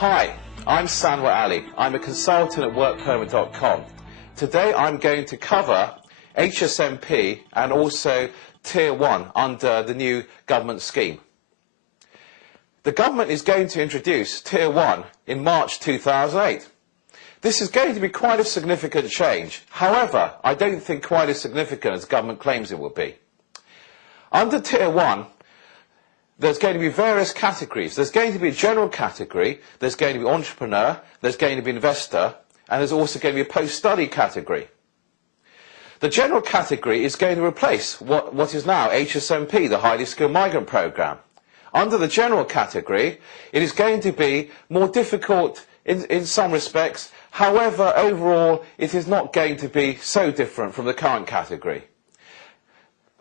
Hi, I'm Sanwa Ali. I'm a consultant at Workpermit.com. Today I'm going to cover HSMP and also Tier 1 under the new government scheme. The government is going to introduce Tier 1 in March 2008. This is going to be quite a significant change. However, I don't think quite as significant as the government claims it will be. Under Tier 1, there's going to be various categories. There's going to be a general category, there's going to be entrepreneur, there's going to be investor, and there's also going to be a post-study category. The general category is going to replace what is now HSMP, the Highly Skilled Migrant Programme. Under the general category, it is going to be more difficult in some respects. However, overall, it is not going to be so different from the current category.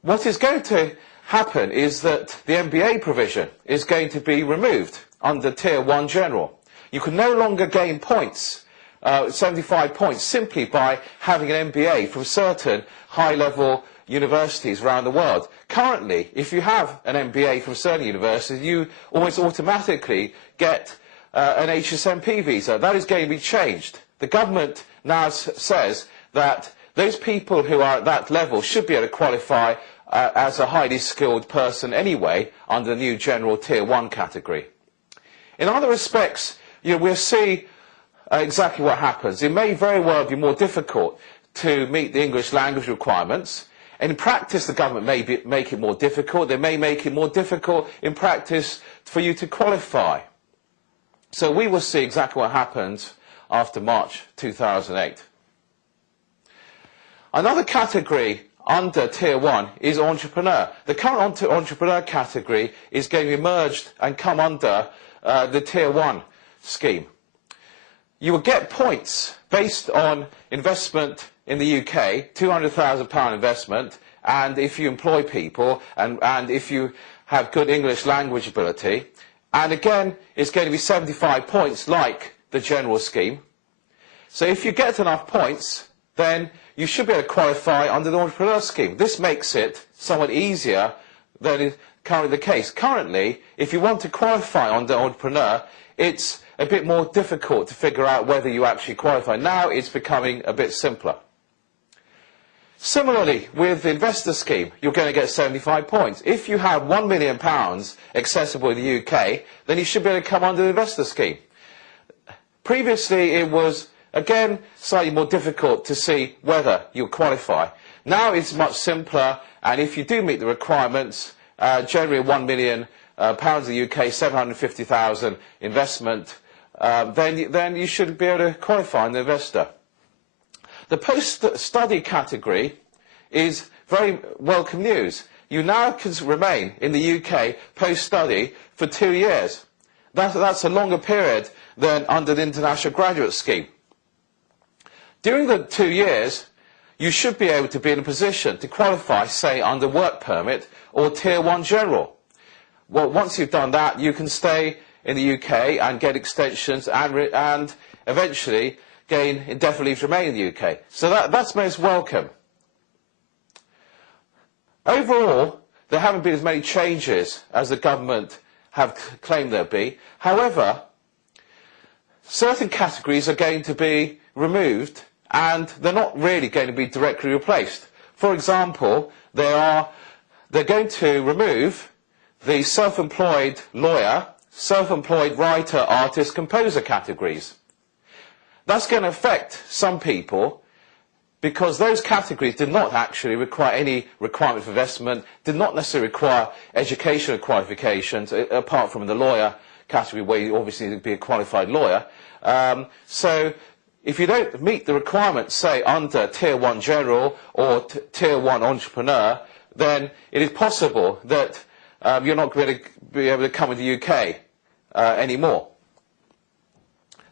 What is going to happen is that the MBA provision is going to be removed under Tier 1 General. You can no longer gain points, 75 points, simply by having an MBA from certain high-level universities around the world. Currently, if you have an MBA from certain universities, you almost automatically get an HSMP visa. That is going to be changed. The government now says that those people who are at that level should be able to qualify as a highly skilled person anyway under the new general Tier 1 category. In other respects, we'll see exactly what happens. It may very well be more difficult to meet the English language requirements. In practice, the government may make it more difficult. They may make it more difficult in practice for you to qualify. So we will see exactly what happens after March 2008. Another category under Tier 1 is entrepreneur. The current entrepreneur category is going to be merged and come under the Tier 1 scheme. You will get points based on investment in the UK, £200,000 investment, and if you employ people and if you have good English language ability. And again, it's going to be 75 points like the general scheme. So if you get enough points, then you should be able to qualify under the entrepreneur scheme. This makes it somewhat easier than is currently the case. Currently, if you want to qualify under entrepreneur, it's a bit more difficult to figure out whether you actually qualify. Now it's becoming a bit simpler. Similarly, with the investor scheme, you're going to get 75 points. If you have £1 million accessible in the UK, then you should be able to come under the investor scheme. Previously, it was, again, slightly more difficult to see whether you qualify. Now it's much simpler, and if you do meet the requirements, generally £1 million in the UK, 750,000 investment, then you should be able to qualify as an investor. The post-study category is very welcome news. You now can remain in the UK post-study for 2 years. That's a longer period than under the International Graduate Scheme. During the 2 years, you should be able to be in a position to qualify, say, under Work Permit or Tier 1 General. Well, once you've done that, you can stay in the UK and get extensions and eventually gain indefinite leave to remain in the UK. So that's most welcome. Overall, there haven't been as many changes as the government have claimed there'd be. However, certain categories are going to be removed and they're not really going to be directly replaced. For example, they're going to remove the self-employed lawyer, self-employed writer, artist, composer categories. That's going to affect some people because those categories did not actually require any requirement for investment, did not necessarily require educational qualifications, apart from the lawyer category where you obviously need to be a qualified lawyer. So if you don't meet the requirements, say, under Tier 1 General or Tier 1 Entrepreneur, then it is possible that you're not going to be able to come to the UK anymore.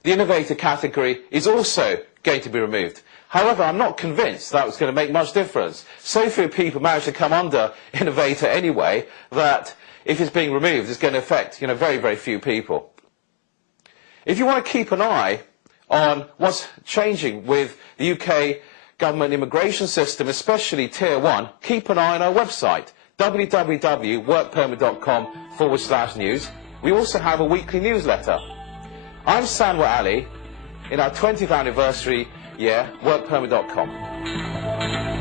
The innovator category is also going to be removed. However, I'm not convinced that was going to make much difference. So few people manage to come under innovator anyway that if it's being removed, it's going to affect very, very few people. If you want to keep an eye on what's changing with the UK government immigration system, especially Tier 1, keep an eye on our website, www.workpermit.com/news. We also have a weekly newsletter. I'm Sanwa Ali in our 20th anniversary year, Workpermit.com.